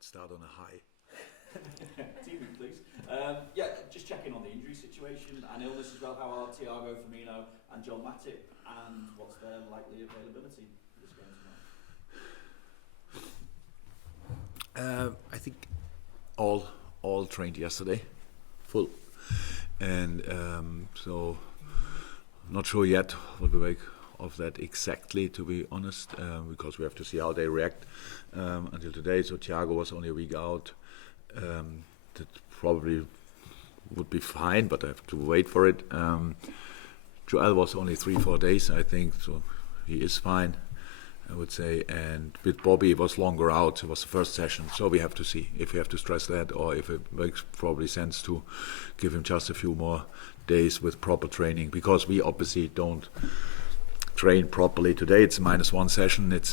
let's start on a high. TV, please. Just checking on the injury situation and illness as well. How are Thiago, Firmino, and Joel Matip, and what's their likely availability for this game tomorrow? I think all trained yesterday, full, and so not sure yet what we make of that exactly, to be honest, because we have to see how they react until today. So Thiago was only a week out. That probably would be fine, but I have to wait for it. Joel was only 3-4 days, I think, so he is fine, I would say. And with Bobby, it was longer out. It was the first session, so we have to see if we have to stress that or if it makes probably sense to give him just a few more days with proper training, because we obviously don't train properly today. It's -1 session. It's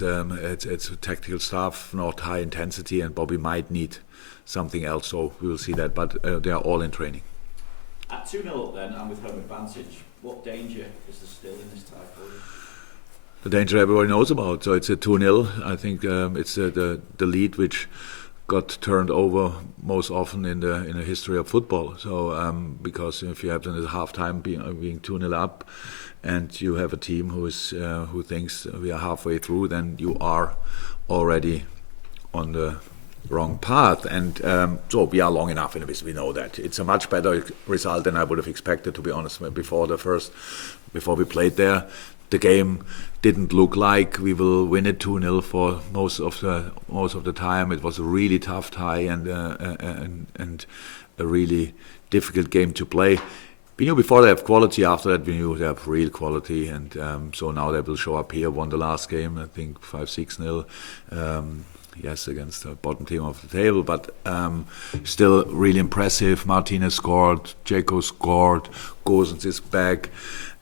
tactical stuff, not high intensity, and Bobby might need something else. So we will see that. But they are all in training. At 2-0 then, and with home advantage, what danger is there still in this tie for you? The danger everybody knows about. So it's a 2-0. I think it's the lead which got turned over most often in the history of football. So because if you have them at half time being 2-0 up, and you have a team who thinks we are halfway through, then you are already on the wrong path. And so we are long enough in this. We know that it's a much better result than I would have expected, to be honest. Before we played there, the game didn't look like we will win it 2-0 for most of the time. It was a really tough tie and a really difficult game to play. We knew before they have quality. After that, we knew they have real quality, and so now they will show up here. Won the last game, I think 5-6-0. Yes, against the bottom team of the table, but still really impressive. Martinez scored, Dzeko scored, Gosens is back.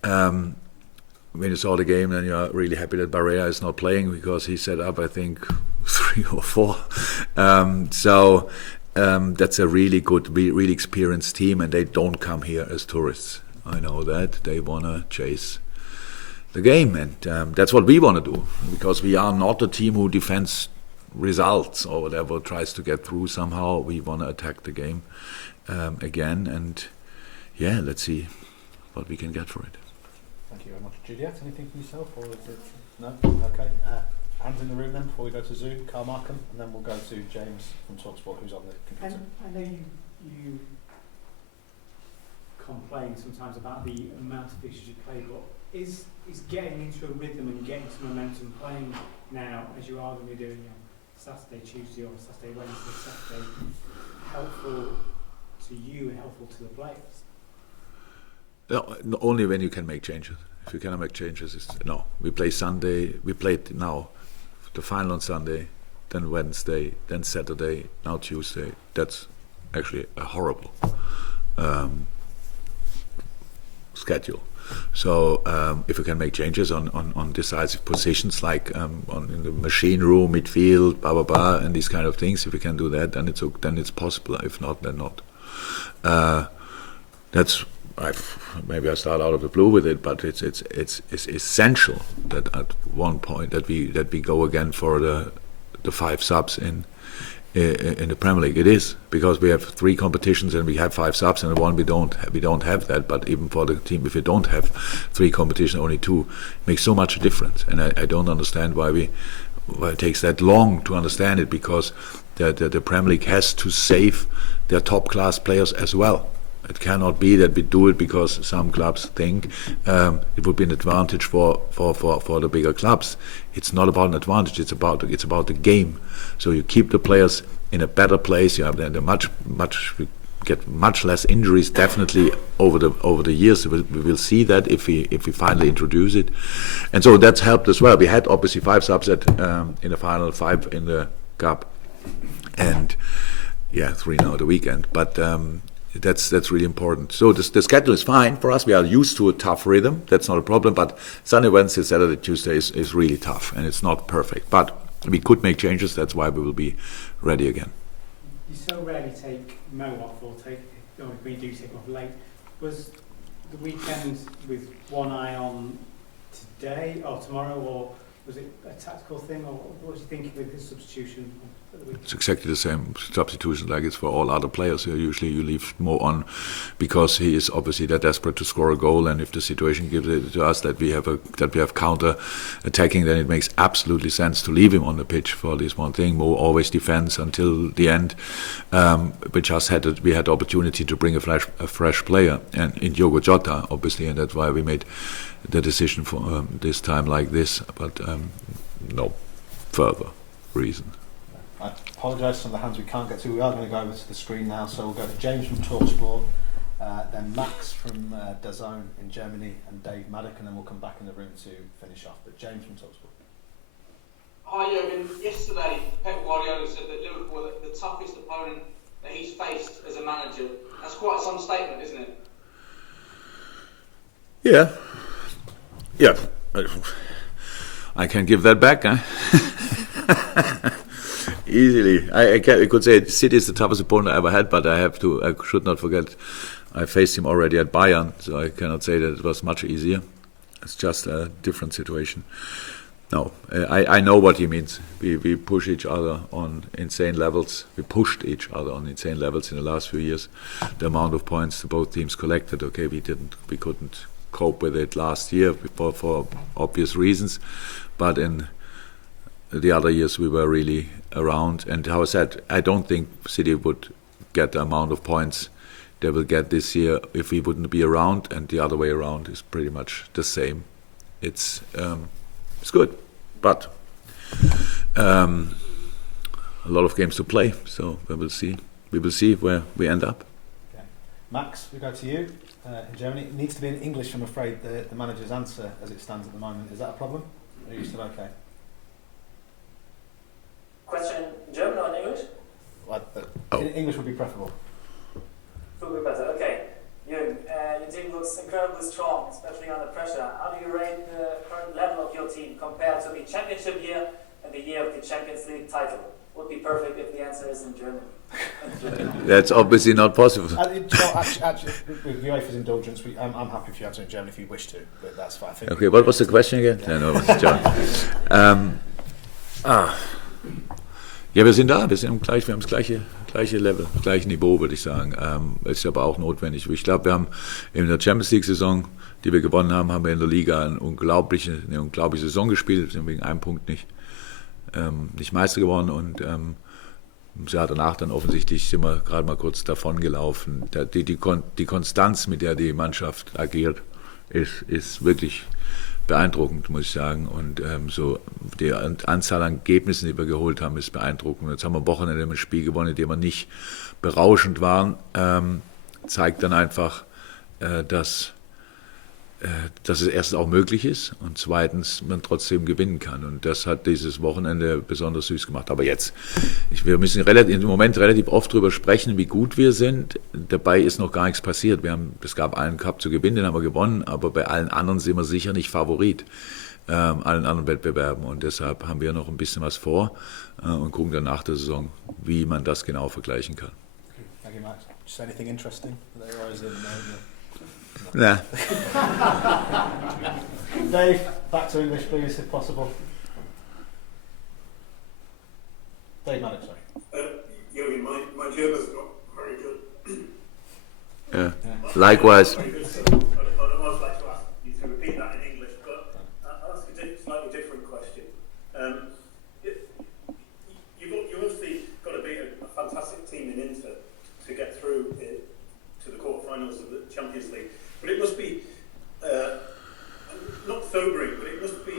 When you saw the game, then you are really happy that Barrea is not playing, because he set up, I think, 3 or 4. That's a really good, really experienced team, and they don't come here as tourists. I know that. They want to chase the game, and that's what we want to do, because we are not a team who defends results or whatever, tries to get through somehow. We want to attack the game again, and let's see what we can get for it. Thank you very much. Juliet, anything from yourself, or is it no? Okay. Hands in the room then before we go to Zoom. Carl Markham, and then we'll go to James from TalkSport, who's on the computer. I know you complain sometimes about the amount of fixtures you play, but is getting into a rhythm and getting some momentum playing now, as you are going to be doing Saturday, Tuesday, or Saturday, Wednesday, Saturday, helpful to you and helpful to the players? No, only when you can make changes. If you cannot make changes, we play Sunday. We played now the final on Sunday, then Wednesday, then Saturday, now Tuesday. That's actually a horrible schedule. So if you can make changes on decisive positions, like in the machine room, midfield, blah blah blah, and these kind of things, if you can do that, then it's possible. If not, then not. Maybe I start out of the blue with it, but it's essential that at one point that we go again for the 5 subs in the Premier League. It is, because we have 3 competitions and we have 5 subs, and one we don't have that. But even for the team, if you don't have 3 competitions, only 2, makes so much difference. And I don't understand why it takes that long to understand it, because the Premier League has to save their top class players as well. It cannot be that we do it because some clubs think it would be an advantage for the bigger clubs. It's not about an advantage. It's about the game. So you keep the players in a better place. You have we get much less injuries. Definitely over the years, we will see that if we finally introduce it, and so that's helped as well. We had obviously 5 subs in the final, 5 in the cup, and 3 now at the weekend. But that's really important. So the schedule is fine for us. We are used to a tough rhythm. That's not a problem. But Sunday, Wednesday, Saturday, Tuesday is really tough, and it's not perfect. But we could make changes. That's why we will be ready again. You so rarely take Mo off, or when you do take him off late. Was the weekend with one eye on today or tomorrow, or was it a tactical thing, or what was you thinking with the substitution It's exactly the same substitution like it's for all other players. Usually you leave Mo on because he is obviously that desperate to score a goal, and if the situation gives it to us that we have counter attacking, then it makes absolutely sense to leave him on the pitch for this one thing. Mo always defends until the end. We had the opportunity to bring a fresh player, and in Diogo Jota obviously, and that's why we made the decision for this time like this. But no further reason. I apologise for the hands we can't get to. We are going to go over to the screen now, so we'll go to James from TalkSport, then Max from DAZN in Germany, and Dave Maddock, and then we'll come back in the room to finish off. But James from TalkSport. Hi Jurgen, yesterday Pep Guardiola said that Liverpool are the toughest opponent that he's faced as a manager. That's quite some statement, isn't it? Yeah. I can give that back, huh? Easily. I could say City is the toughest opponent I ever had, but I should not forget, I faced him already at Bayern, so I cannot say that it was much easier. It's just a different situation. No, I know what he means. We push each other on insane levels. We pushed each other on insane levels in the last few years. The amount of points both teams collected, okay, we couldn't cope with it last year for obvious reasons, but in the other years we were really around. And how I said, I don't think City would get the amount of points they will get this year if we wouldn't be around, and the other way around is pretty much the same. It's good, but a lot of games to play, so we will see where we end up. Okay. Max, we go to you in Germany. It needs to be in English, I'm afraid, the manager's answer as it stands at the moment. Is that a problem? Or are you still okay? Question in German or in English? English would be preferable. Would be better, okay. Jürgen, your team looks incredibly strong, especially under pressure. How do you rate the current level of your team compared to the championship year and the year of the Champions League title? Would be perfect if the answer is in German. That's obviously not possible. Actually, with UEFA's indulgence, I'm happy if you answer in German if you wish to, but that's fine. Okay, what was the question again? Yeah. No, it's John. Ja, wir sind da, wir haben das gleiche Level, das gleiche Niveau, würde ich sagen. Ist aber auch notwendig. Ich glaube, wir haben in der Champions League-Saison, die wir gewonnen haben, haben wir in der Liga eine unglaubliche Saison gespielt. Wir sind wegen einem Punkt nicht Meister geworden, und ja, danach dann offensichtlich sind wir gerade mal kurz davon gelaufen. Die Konstanz, mit der die Mannschaft agiert, ist wirklich beeindruckend, muss ich sagen. Und so die Anzahl an Ergebnissen, die wir geholt haben, ist beeindruckend. Jetzt haben wir am Wochenende ein Spiel gewonnen, in dem wir nicht berauschend waren. Zeigt dann einfach, dass es erstens auch möglich ist und zweitens man trotzdem gewinnen kann. Und das hat dieses Wochenende besonders süß gemacht. Aber jetzt, wir müssen im Moment relativ oft darüber sprechen, wie gut wir sind. Dabei ist noch gar nichts passiert. Es gab einen Cup zu gewinnen, den haben wir gewonnen, aber bei allen anderen sind wir sicher nicht Favorit, allen anderen Wettbewerben. Und deshalb haben wir noch ein bisschen was vor und gucken dann nach der Saison, wie man das genau vergleichen kann. Thank you, Max. Just anything interesting? Nah. Dave, back to English, please, if possible. Dave Maddox, sorry. Jürgen, my German's not very good. Yeah. Likewise. Very good, so I'd almost like to ask you to repeat that in English, but I'll ask a slightly different question. You've obviously got to be a fantastic team in Inter to get through to the quarterfinals of the Champions League. But it must be not sobering, but it must be,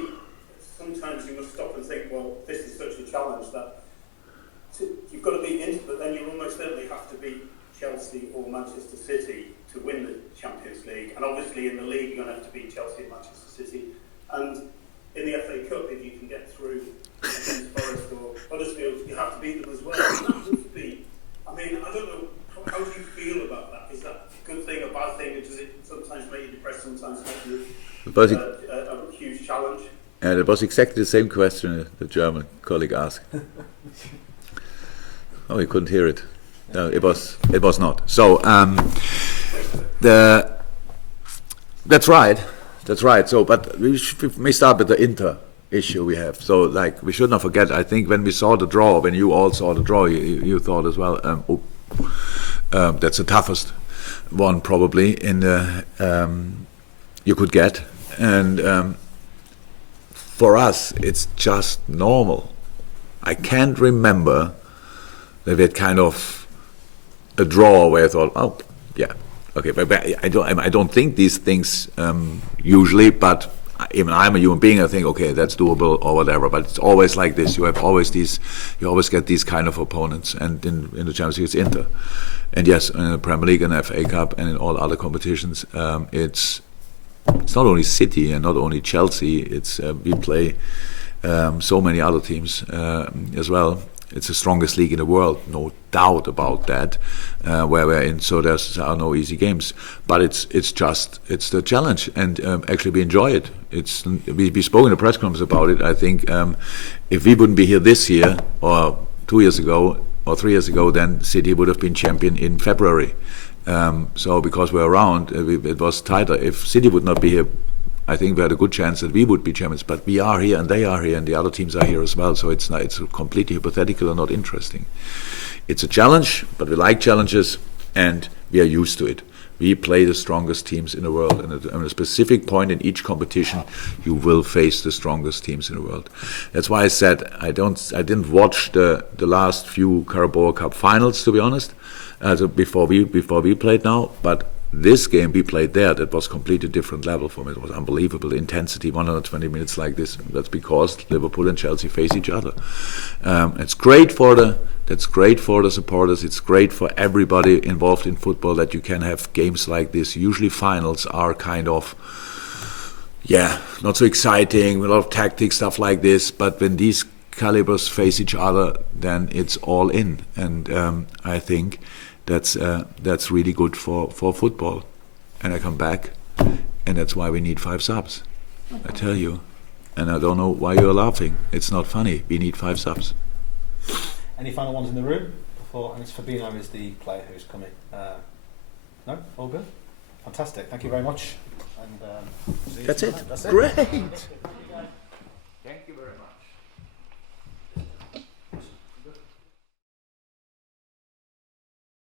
sometimes you must stop and think, well, this is such a challenge that you've got to beat Inter, but then you almost certainly have to beat Chelsea or Manchester City to win the Champions League. And obviously in the league you're going to have to beat Chelsea and Manchester City. And in the FA Cup, if you can get through against Forest or Huddersfield, you have to beat them as well. That must be, I mean, I don't know, how do you feel about that? Is that a good thing, a bad thing? Does it sometimes make you depressed, sometimes make you a huge challenge? Yeah, that was exactly the same question the German colleague asked. Oh, he couldn't hear it. No, it was not. So that's right. So, but we may start with the Inter issue we have. So, like, we should not forget. I think when we saw the draw, when you all saw the draw, you thought as well. That's the toughest one probably in the you could get, and for us, it's just normal. I can't remember that we had kind of a draw where I thought, oh, yeah, okay, but I don't think these things usually, but even I'm a human being, I think, okay, that's doable or whatever. But it's always like this. You always get these kind of opponents, and in the Champions League, it's Inter, and yes, in the Premier League and FA Cup and in all other competitions, it's not only City and not only Chelsea. It's we play so many other teams as well. It's the strongest league in the world, no doubt about that. Where we're in, so there are no easy games. But it's the challenge, and actually we enjoy it. We spoke in the press conference about it. I think if we wouldn't be here this year or 2 years ago or 3 years ago, then City would have been champion in February. So because we're around, it was tighter. If City would not be here, I think we had a good chance that we would be champions. But we are here and they are here and the other teams are here as well. So it's completely hypothetical and not interesting. It's a challenge, but we like challenges and we are used to it. We play the strongest teams in the world, and at a specific point in each competition, you will face the strongest teams in the world. That's why I said I didn't watch the last few Carabao Cup finals, to be honest. Before we played now, but this game we played there, that was completely different level for me. It was unbelievable intensity, 120 minutes like this. That's because Liverpool and Chelsea face each other. That's great for the supporters. It's great for everybody involved in football that you can have games like this. Usually finals are kind of, not so exciting, a lot of tactics, stuff like this. But when these calibers face each other, then it's all in. And I think that's really good for football. And I come back, and that's why we need 5 subs. I tell you. And I don't know why you're laughing. It's not funny. We need 5 subs. Any final ones in the room? And it's Firmino is the player who's coming. No? All good? Fantastic. Thank you very much. And That's it. Great.